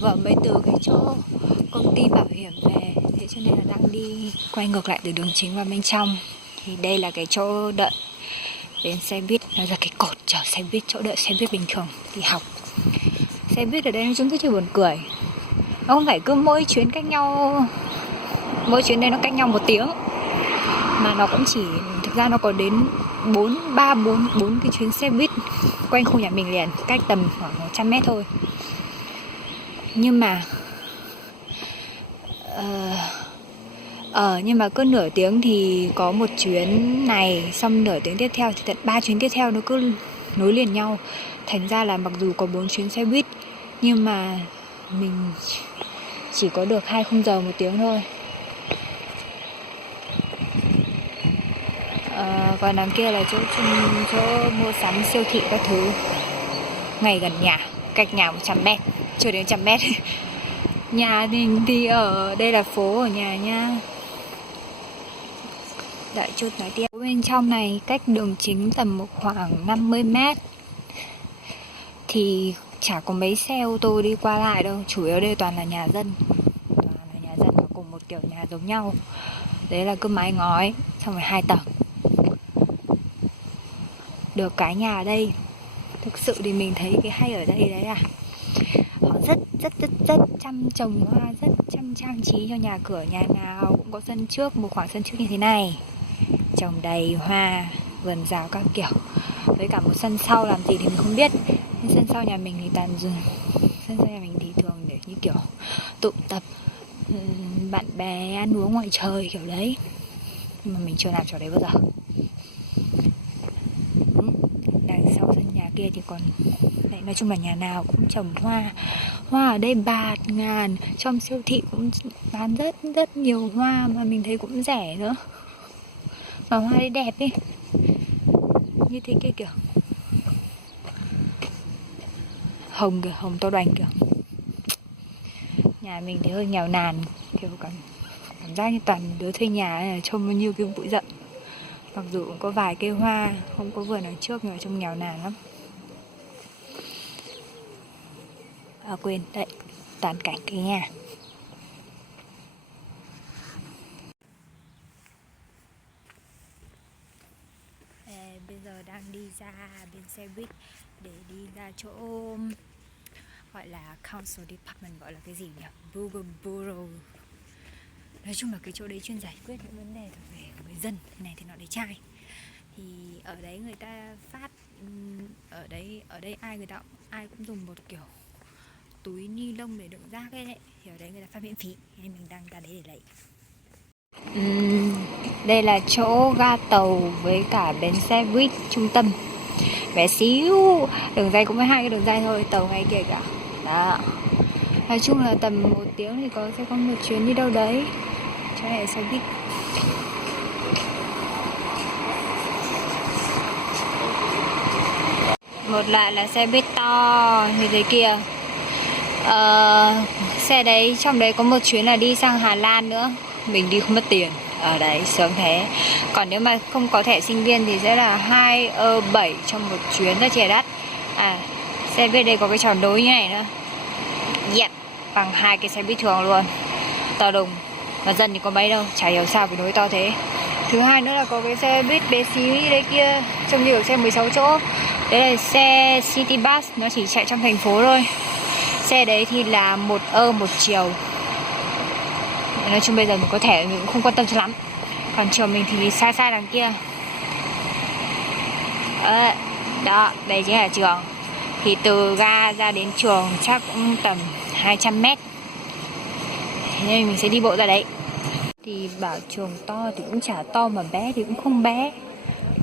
vừa mới từ cái chỗ công ty bảo hiểm về, thế cho nên là đang đi quay ngược lại từ đường chính vào bên trong. Thì đây là cái chỗ đợi đến xe buýt, nó là cái cột chờ xe buýt, chỗ đợi xe buýt bình thường đi học. Xe buýt ở đây nói chung rất là buồn cười, nó không phải cứ mỗi chuyến cách nhau, mỗi chuyến đây nó cách nhau 1 tiếng, mà nó cũng chỉ, thực ra nó có đến 4 cái chuyến xe buýt quanh khu nhà mình liền, cách tầm khoảng 100 mét thôi. Nhưng mà nhưng mà cứ nửa tiếng thì có một chuyến này, xong nửa tiếng tiếp theo thì tận 3 chuyến tiếp theo nó cứ nối liền nhau. Thành ra là mặc dù có 4 chuyến xe buýt nhưng mà mình chỉ có được 2 khung giờ 1 tiếng thôi. Còn đằng kia là chỗ mua sắm siêu thị các thứ, ngay gần nhà, cách nhà 100 mét, chưa đến 100 mét. Nhà thì ở đây là phố ở nhà nha. Đợi chút nói tiếp. Bên trong này cách đường chính tầm khoảng 50 mét thì chả có mấy xe ô tô đi qua lại đâu, chủ yếu đây toàn là nhà dân. Và cùng một kiểu nhà giống nhau. Đấy là cứ mái ngói, xong rồi 2 tầng. Được cái nhà ở đây, thực sự thì mình thấy cái hay ở đây đấy là họ rất chăm trồng hoa, rất chăm trang trí cho nhà cửa, nhà nào cũng có sân trước, một khoảng sân trước như thế này, trồng đầy hoa, vườn rào các kiểu, với cả một sân sau làm gì thì mình không biết. Nhưng sân sau nhà mình thì sân sau nhà mình thì thường để như kiểu tụ tập bạn bè ăn uống ngoài trời kiểu đấy, nhưng mà mình chưa làm trò đấy bao giờ. Đằng sau sân nhà kia thì còn đấy, nói chung là nhà nào cũng trồng hoa. Hoa ở đây bạt ngàn, trong siêu thị cũng bán rất nhiều hoa mà mình thấy cũng rẻ nữa. Mà hoa đây đẹp ấy, như thế kia kìa, hồng kìa, hồng to đoành kìa. Nhà mình thì hơi nghèo nàn, kiểu cảm giác như toàn đứa thuê nhà này, trông bao nhiêu cái bụi rậm. Mặc dù cũng có vài cây hoa, không có vườn ở trước nhưng mà trông nghèo nàn lắm. Quên, đấy, toàn cảnh cái nhà. Bây giờ đang đi ra bên xe buýt để đi ra chỗ gọi là Council Department, gọi là cái gì nhỉ? Borough. Nói chung là cái chỗ đấy chuyên giải quyết những vấn đề về người dân, thế này thì nọ để trai. Thì ở đấy người ta phát, ở đây ai cũng dùng một kiểu túi ni lông để đựng rác ấy đấy, thì ở đấy người ta phát miễn phí, nên mình đang ra đấy để lấy. Đây là chỗ ga tàu với cả bến xe buýt trung tâm, bé xíu, đường ray cũng mới 2 cái đường ray thôi, tàu ngay kia cả. Đó, nói chung là tầm 1 tiếng thì sẽ có một chuyến đi đâu đấy. Chỗ này là xe buýt. Một loại là xe buýt to như thế kia. Xe đấy, trong đấy có một chuyến là đi sang Hà Lan nữa, mình đi không mất tiền. Ở đấy sướng thế. Còn nếu mà không có thẻ sinh viên thì sẽ là 2,7 trong một chuyến, rất là đắt. Xe buýt đây có cái trò nối như này nữa. Yep, bằng 2 cái xe buýt thường luôn, to đùng. Mà dân thì có mấy đâu, chả hiểu sao phải nối to thế. Thứ hai nữa là có cái xe buýt bé xíu như đấy kia, trông như xe 16 chỗ. Đấy là xe City Bus, nó chỉ chạy trong thành phố thôi. Xe đấy thì là 1 1 chiều. Nói chung bây giờ mình có thẻ mình cũng không quan tâm cho lắm. Còn trường mình thì xa đằng kia. Đó, đây chính là trường. Thì từ ga ra đến trường chắc cũng tầm 200 mét. Thế nên mình sẽ đi bộ ra đấy. Thì bảo trường to thì cũng chả to, mà bé thì cũng không bé.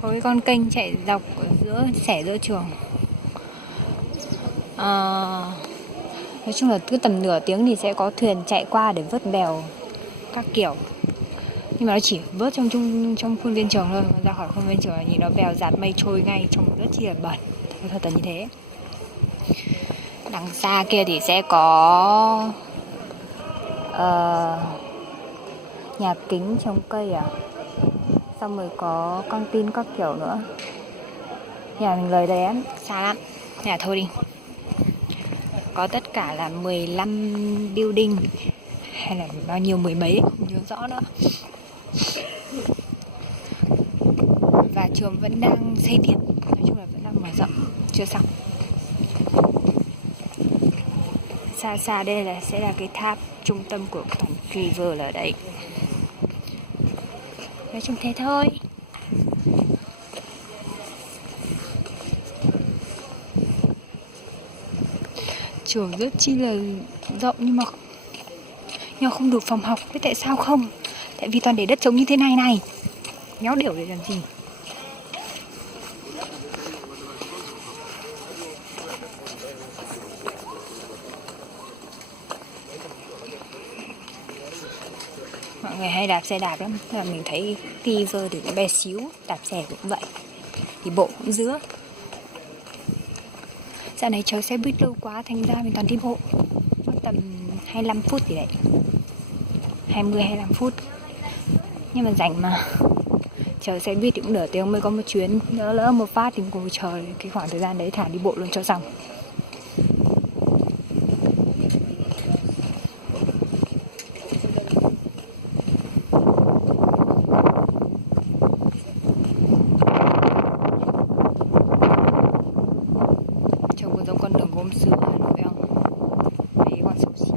Có cái con kênh chạy dọc ở xẻ giữa trường. Nói chung là cứ tầm nửa tiếng thì sẽ có thuyền chạy qua để vớt bèo các kiểu. Nhưng mà nó chỉ vớt trong khuôn viên trường thôi, ra khỏi khuôn viên trường là nhìn nó bèo dạt mây trôi ngay trong rất chi là bẩn. Thật là như thế. Đằng xa kia thì sẽ có nhà kính trồng cây xong rồi có con tin các kiểu nữa. Nhà mình lời đấy xa lắm, nhà thôi đi. có tất cả là 15 building hay là bao nhiêu mười mấy không nhớ rõ nữa. Và trường vẫn đang xây tiếp, nói chung là vẫn đang mở rộng, chưa xong. Xa xa đây sẽ là cái tháp trung tâm của tổng River ở đây. Nói chung thế thôi. Trường rất chi là rộng nhưng mà không đủ phòng học. Biết tại sao không? Tại vì toàn để đất trống như thế này này. Méo điểu để làm gì? Mọi người hay đạp xe đạp lắm. Là mình thấy River thì cũng bé xíu, đạp xe cũng vậy. Đi bộ cũng dứa. Dạo này chờ xe buýt lâu quá thành ra mình toàn đi bộ. Mất tầm 25 phút gì đấy, 20-25 phút. Nhưng mà rảnh mà. Chờ xe buýt thì cũng nửa tiếng mới có một chuyến. Lỡ một phát thì cùng chờ cái khoảng thời gian đấy thả đi bộ luôn cho xong. Trông có giống con đường gốm sứ Hà Nội không? Đấy, con sầu